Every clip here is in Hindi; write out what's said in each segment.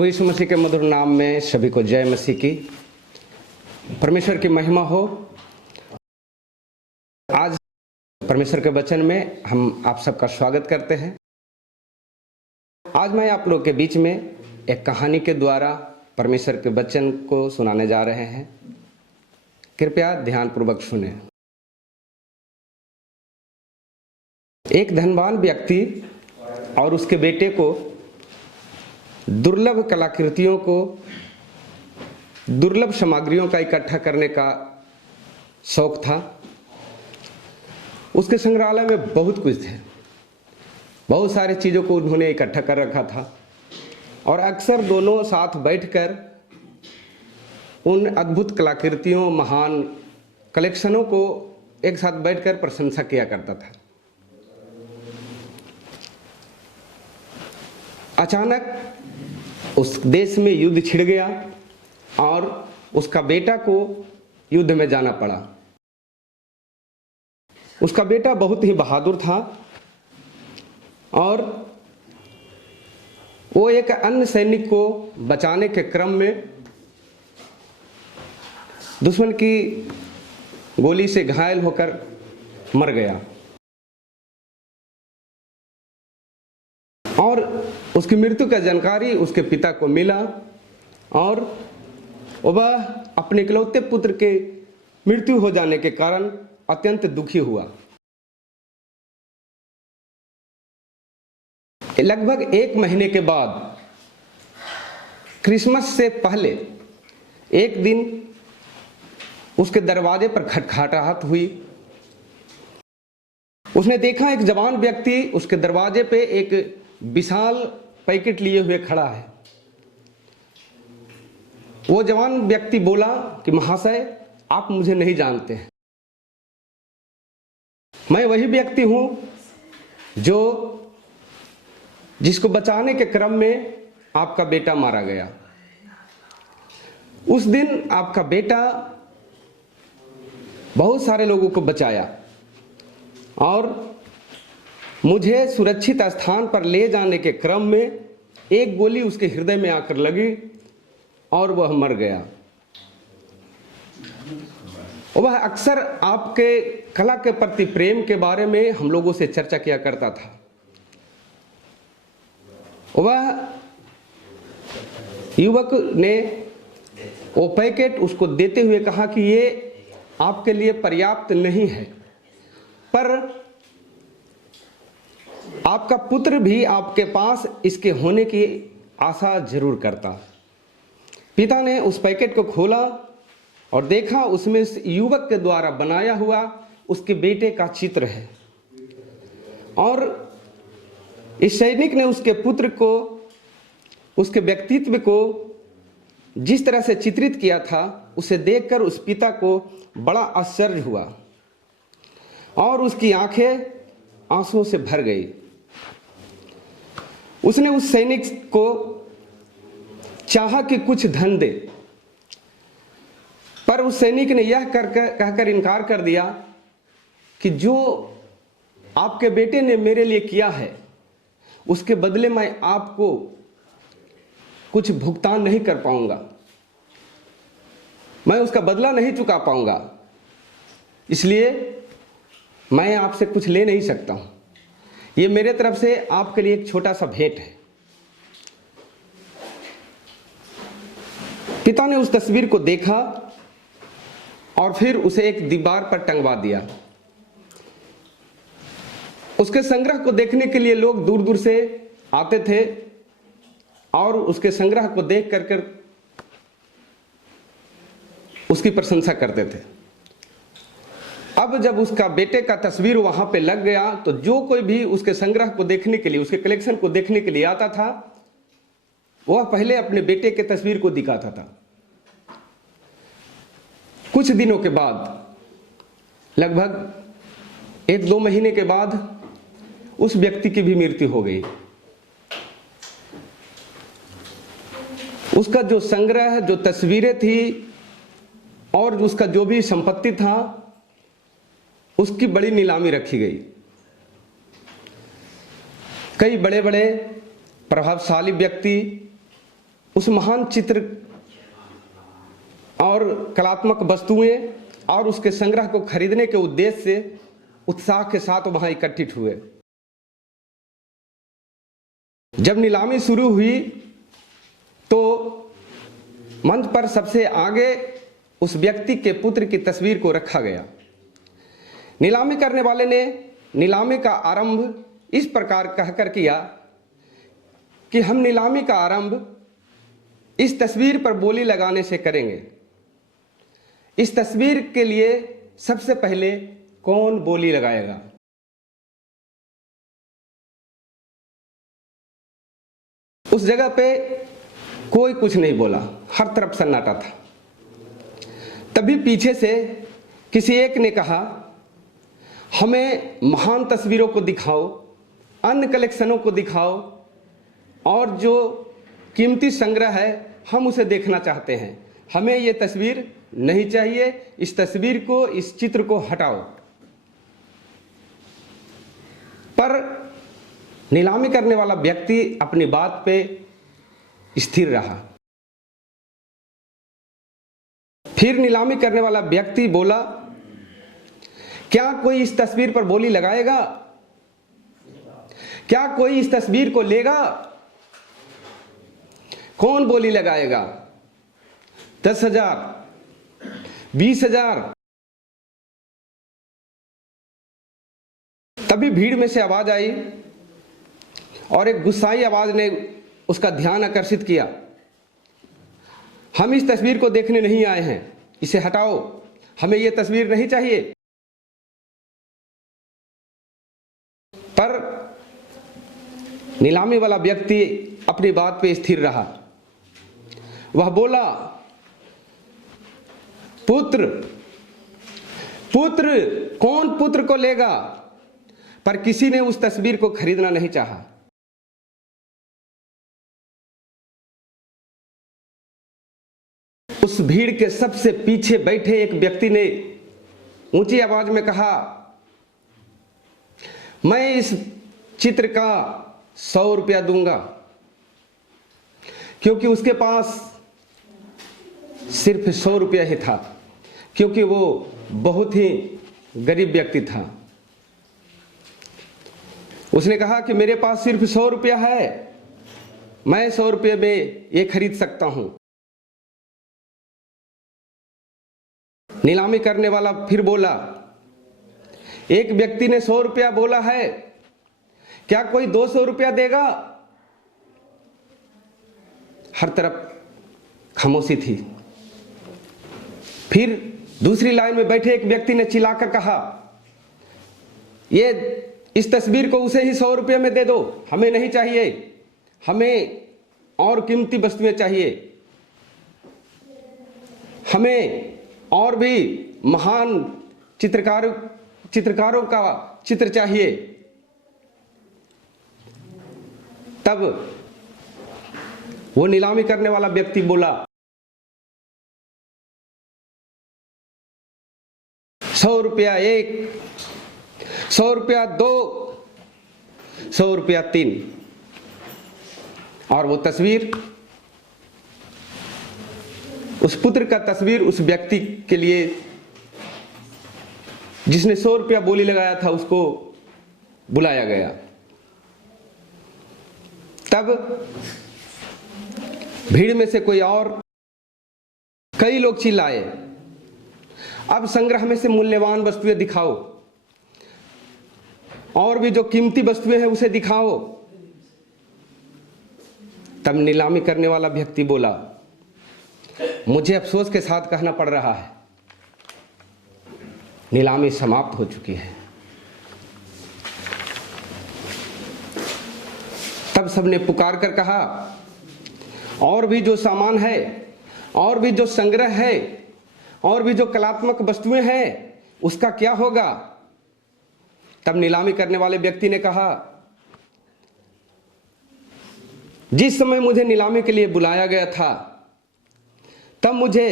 प्रभु यीशु मसीह के मधुर नाम में सभी को जय मसीह की। परमेश्वर की महिमा हो। आज परमेश्वर के वचन में हम आप सबका स्वागत करते हैं। आज मैं आप लोग के बीच में एक कहानी के द्वारा परमेश्वर के वचन को सुनाने जा रहे हैं। कृपया ध्यानपूर्वक सुने। एक धनवान व्यक्ति और उसके बेटे को दुर्लभ कलाकृतियों को, दुर्लभ सामग्रियों का इकट्ठा करने का शौक था। उसके संग्रहालय में बहुत कुछ थे, बहुत सारी चीज़ों को उन्होंने इकट्ठा कर रखा था और अक्सर दोनों साथ बैठकर उन अद्भुत कलाकृतियों, महान कलेक्शनों को एक साथ बैठकर प्रशंसा किया करता था। अचानक उस देश में युद्ध छिड़ गया और उसका बेटा को युद्ध में जाना पड़ा। उसका बेटा बहुत ही बहादुर था और वो एक अन्य सैनिक को बचाने के क्रम में दुश्मन की गोली से घायल होकर मर गया और उसकी मृत्यु का जानकारी उसके पिता को मिला और वह अपने इकलौते पुत्र के मृत्यु हो जाने के कारण अत्यंत दुखी हुआ। लगभग 1 महीने के बाद, क्रिसमस से पहले एक दिन उसके दरवाजे पर खटखटाहट हुई। उसने देखा एक जवान व्यक्ति उसके दरवाजे पे एक विशाल पैकेट लिए हुए खड़ा है। वो जवान व्यक्ति बोला कि महाशय, आप मुझे नहीं जानते हैं। मैं वही व्यक्ति हूं जिसको बचाने के क्रम में आपका बेटा मारा गया। उस दिन आपका बेटा बहुत सारे लोगों को बचाया और मुझे सुरक्षित स्थान पर ले जाने के क्रम में एक गोली उसके हृदय में आकर लगी और वह मर गया। वह अक्सर आपके कला के प्रति प्रेम के बारे में हम लोगों से चर्चा किया करता था। वह युवक ने वो पैकेट उसको देते हुए कहा कि ये आपके लिए पर्याप्त नहीं है, पर आपका पुत्र भी आपके पास इसके होने की आशा जरूर करता। पिता ने उस पैकेट को खोला और देखा उसमें इस युवक के द्वारा बनाया हुआ उसके बेटे का चित्र है और इस सैनिक ने उसके पुत्र को, उसके व्यक्तित्व को जिस तरह से चित्रित किया था, उसे देखकर उस पिता को बड़ा आश्चर्य हुआ और उसकी आंखें आंसुओं से भर गई। उसने उस सैनिक को चाहा कि कुछ धन दे, पर उस सैनिक ने यह कहकर इनकार कर दिया कि जो आपके बेटे ने मेरे लिए किया है उसके बदले मैं आपको कुछ भुगतान नहीं कर पाऊंगा, मैं उसका बदला नहीं चुका पाऊंगा, इसलिए मैं आपसे कुछ ले नहीं सकता हूं। ये मेरे तरफ से आपके लिए एक छोटा सा भेंट है। पिता ने उस तस्वीर को देखा और फिर उसे एक दीवार पर टंगवा दिया। उसके संग्रह को देखने के लिए लोग दूर दूर से आते थे और उसके संग्रह को देख कर उसकी प्रशंसा करते थे। अब जब उसका बेटे का तस्वीर वहां पे लग गया तो जो कोई भी उसके संग्रह को देखने के लिए, उसके कलेक्शन को देखने के लिए आता था, वह पहले अपने बेटे के तस्वीर को दिखाता था। कुछ दिनों के बाद, लगभग 1-2 महीने के बाद, उस व्यक्ति की भी मृत्यु हो गई। उसका जो संग्रह, जो तस्वीरें थी और उसका जो भी संपत्ति था, उसकी बड़ी नीलामी रखी गई। कई बड़े बड़े प्रभावशाली व्यक्ति उस महान चित्र और कलात्मक वस्तुएं और उसके संग्रह को खरीदने के उद्देश्य से उत्साह के साथ वहां इकट्ठित हुए। जब नीलामी शुरू हुई तो मंच पर सबसे आगे उस व्यक्ति के पुत्र की तस्वीर को रखा गया। नीलामी करने वाले ने नीलामी का आरंभ इस प्रकार कहकर किया कि हम नीलामी का आरंभ इस तस्वीर पर बोली लगाने से करेंगे। इस तस्वीर के लिए सबसे पहले कौन बोली लगाएगा? उस जगह पे कोई कुछ नहीं बोला, हर तरफ सन्नाटा था। तभी पीछे से किसी एक ने कहा, हमें महान तस्वीरों को दिखाओ, अन्य कलेक्शनों को दिखाओ, और जो कीमती संग्रह है हम उसे देखना चाहते हैं। हमें ये तस्वीर नहीं चाहिए, इस तस्वीर को, इस चित्र को हटाओ। पर नीलामी करने वाला व्यक्ति अपनी बात पे स्थिर रहा। फिर नीलामी करने वाला व्यक्ति बोला, क्या कोई इस तस्वीर पर बोली लगाएगा? क्या कोई इस तस्वीर को लेगा? कौन बोली लगाएगा? 10,000, 20,000। तभी भीड़ में से आवाज आई और एक गुस्साई आवाज ने उसका ध्यान आकर्षित किया, हम इस तस्वीर को देखने नहीं आए हैं, इसे हटाओ, हमें यह तस्वीर नहीं चाहिए। पर नीलामी वाला व्यक्ति अपनी बात पे स्थिर रहा। वह बोला, पुत्र, पुत्र, कौन पुत्र को लेगा? पर किसी ने उस तस्वीर को खरीदना नहीं चाहा। उस भीड़ के सबसे पीछे बैठे एक व्यक्ति ने ऊंची आवाज में कहा, मैं इस चित्र का 100 रुपया दूंगा, क्योंकि उसके पास सिर्फ 100 रुपया ही था, क्योंकि वो बहुत ही गरीब व्यक्ति था। उसने कहा कि मेरे पास सिर्फ 100 रुपया है, मैं 100 रुपये में ये खरीद सकता हूं। नीलामी करने वाला फिर बोला, एक व्यक्ति ने 100 रुपया बोला है, क्या कोई 200 रुपया देगा? हर तरफ खामोशी थी। फिर दूसरी लाइन में बैठे एक व्यक्ति ने चिल्लाकर कहा, ये इस तस्वीर को उसे ही 100 रुपये में दे दो, हमें नहीं चाहिए, हमें और कीमती वस्तुएं चाहिए, हमें और भी महान चित्रकारों का चित्र चाहिए। तब वो नीलामी करने वाला व्यक्ति बोला, 100 रुपया 1, 100 रुपया 2, 100 रुपया 3। और वो तस्वीर, उस पुत्र का तस्वीर उस व्यक्ति के लिए जिसने 100 रुपया बोली लगाया था, उसको बुलाया गया। तब भीड़ में से कोई और कई लोग चिल्लाए, अब संग्रह में से मूल्यवान वस्तुएं दिखाओ, और भी जो कीमती वस्तुएं हैं उसे दिखाओ। तब नीलामी करने वाला व्यक्ति बोला, मुझे अफसोस के साथ कहना पड़ रहा है, नीलामी समाप्त हो चुकी है। तब सबने पुकार कर कहा, और भी जो सामान है, और भी जो संग्रह है, और भी जो कलात्मक वस्तुएं हैं, उसका क्या होगा? तब नीलामी करने वाले व्यक्ति ने कहा, जिस समय मुझे नीलामी के लिए बुलाया गया था, तब मुझे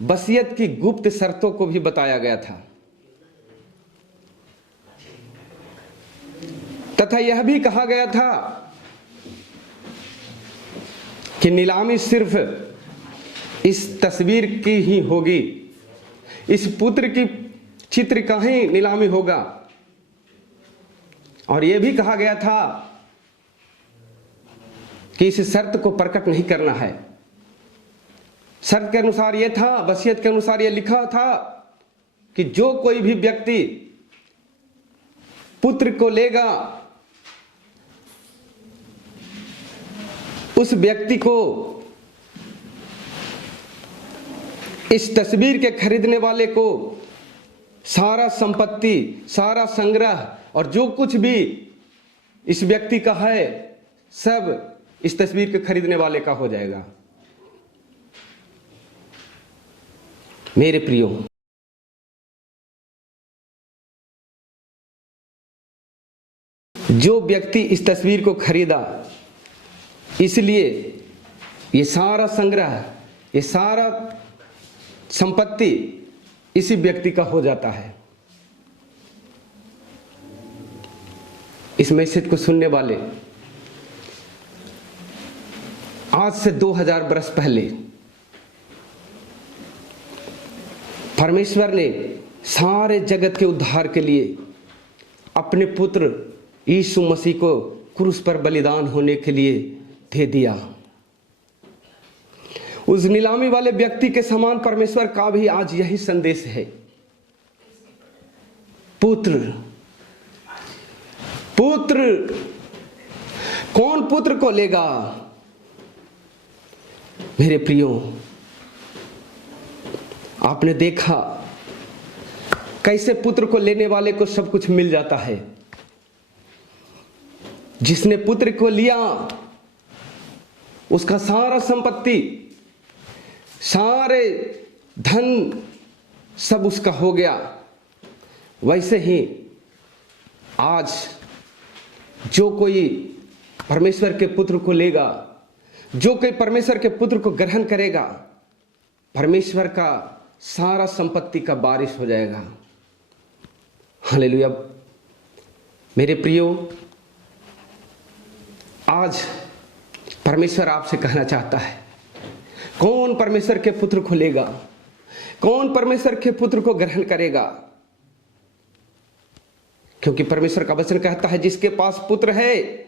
वसीयत की गुप्त शर्तों को भी बताया गया था, तथा यह भी कहा गया था कि नीलामी सिर्फ इस तस्वीर की ही होगी, इस पुत्र की चित्र का ही नीलामी होगा। और यह भी कहा गया था कि इस शर्त को प्रकट नहीं करना है। शर्त के अनुसार यह था, वसीयत के अनुसार यह लिखा था कि जो कोई भी व्यक्ति पुत्र को लेगा उस व्यक्ति को इस तस्वीर के खरीदने वाले को सारा संपत्ति, सारा संग्रह और जो कुछ भी इस व्यक्ति का है सब इस तस्वीर के खरीदने वाले का हो जाएगा। मेरे प्रियो, जो व्यक्ति इस तस्वीर को खरीदा, इसलिए ये सारा संग्रह, ये सारा संपत्ति इसी व्यक्ति का हो जाता है। इस मैसेज को सुनने वाले, आज से 2000 वर्ष पहले परमेश्वर ने सारे जगत के उद्धार के लिए अपने पुत्र यीशु मसीह को क्रूस पर बलिदान होने के लिए दे दिया। उस नीलामी वाले व्यक्ति के समान परमेश्वर का भी आज यही संदेश है। पुत्र, पुत्र, कौन पुत्र को लेगा? मेरे प्रियो, आपने देखा कैसे पुत्र को लेने वाले को सब कुछ मिल जाता है। जिसने पुत्र को लिया उसका सारा संपत्ति, सारे धन सब उसका हो गया। वैसे ही आज जो कोई परमेश्वर के पुत्र को लेगा, जो कोई परमेश्वर के पुत्र को ग्रहण करेगा, परमेश्वर का सारा संपत्ति का बारिश हो जाएगा। हालेलुया। मेरे प्रियो, आज परमेश्वर आपसे कहना चाहता है, कौन परमेश्वर के पुत्र को लेगा? कौन परमेश्वर के पुत्र को ग्रहण करेगा? क्योंकि परमेश्वर का वचन कहता है, जिसके पास पुत्र है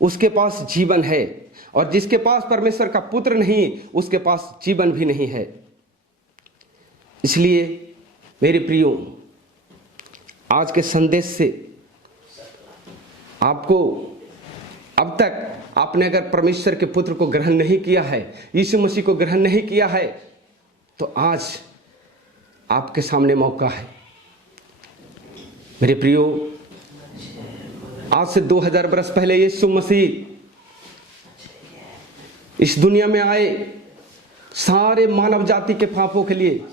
उसके पास जीवन है, और जिसके पास परमेश्वर का पुत्र नहीं उसके पास जीवन भी नहीं है। इसलिए मेरे प्रियो, आज के संदेश से आपको, अब तक आपने अगर परमेश्वर के पुत्र को ग्रहण नहीं किया है, यीशु मसीह को ग्रहण नहीं किया है, तो आज आपके सामने मौका है। मेरे प्रियो, आज से 2000 वर्ष पहले यीशु मसीह इस दुनिया में आए, सारे मानव जाति के पापों के लिए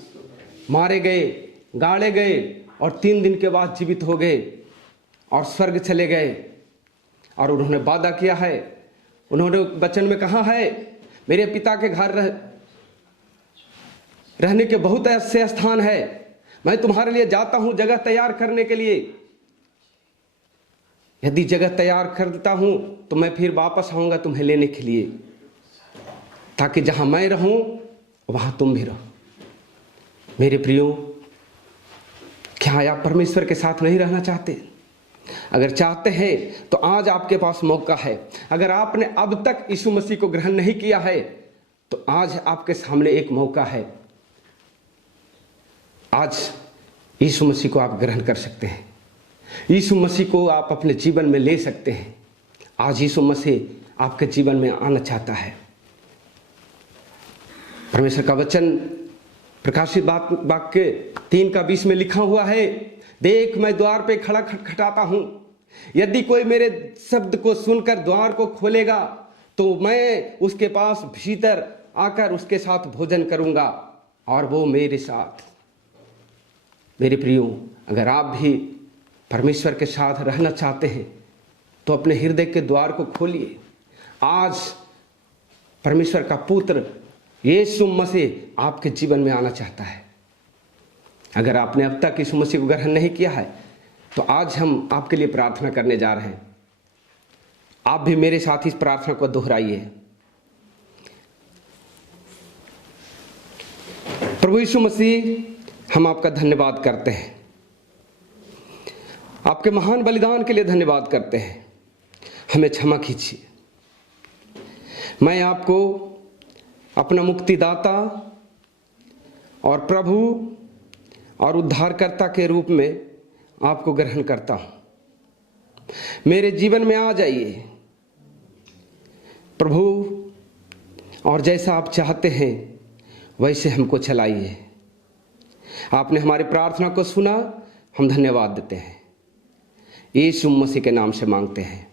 मारे गए, गाड़े गए और 3 दिन के बाद जीवित हो गए और स्वर्ग चले गए। और उन्होंने वादा किया है, उन्होंने वचन में कहा है, मेरे पिता के घर रहने के बहुत ऐसे स्थान है, मैं तुम्हारे लिए जाता हूं जगह तैयार करने के लिए। यदि जगह तैयार कर देता हूं तो मैं फिर वापस आऊंगा तुम्हें लेने के लिए, ताकि जहां मैं रहूं वहां तुम भी रहो। मेरे प्रियो, क्या आप परमेश्वर के साथ नहीं रहना चाहते? अगर चाहते हैं तो आज आपके पास मौका है। अगर आपने अब तक यीशु मसीह को ग्रहण नहीं किया है तो आज आपके सामने एक मौका है। आज यीशु मसीह को आप ग्रहण कर सकते हैं, यीशु मसीह को आप अपने जीवन में ले सकते हैं। आज यीशु मसीह आपके जीवन में आना चाहता है। परमेश्वर का वचन प्रकाशित वाक्य 3:20 में लिखा हुआ है, देख मैं द्वार पे खड़ा खटखटाता हूं, यदि कोई मेरे शब्द को सुनकर द्वार को खोलेगा तो मैं उसके पास भीतर आकर उसके साथ भोजन करूंगा और वो मेरे साथ। मेरे प्रियो, अगर आप भी परमेश्वर के साथ रहना चाहते हैं तो अपने हृदय के द्वार को खोलिए। आज परमेश्वर का पुत्र यीशु मसीह आपके जीवन में आना चाहता है। अगर आपने अब तक यीशु मसीह को ग्रहण नहीं किया है तो आज हम आपके लिए प्रार्थना करने जा रहे हैं। आप भी मेरे साथ इस प्रार्थना को दोहराइए। प्रभु यीशु मसीह, हम आपका धन्यवाद करते हैं, आपके महान बलिदान के लिए धन्यवाद करते हैं। हमें क्षमा कीजिए। मैं आपको अपना मुक्तिदाता और प्रभु और उद्धारकर्ता के रूप में आपको ग्रहण करता हूँ। मेरे जीवन में आ जाइए प्रभु, और जैसा आप चाहते हैं वैसे हमको चलाइए। आपने हमारी प्रार्थना को सुना, हम धन्यवाद देते हैं। यीशु मसीह के नाम से मांगते हैं,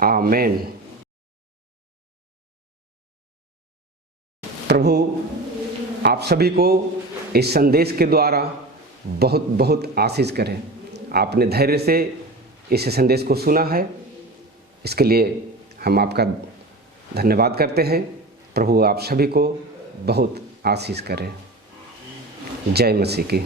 आमीन। प्रभु आप सभी को इस संदेश के द्वारा बहुत बहुत आशीष करें। आपने धैर्य से इस संदेश को सुना है, इसके लिए हम आपका धन्यवाद करते हैं। प्रभु आप सभी को बहुत आशीष करें। जय मसीह की।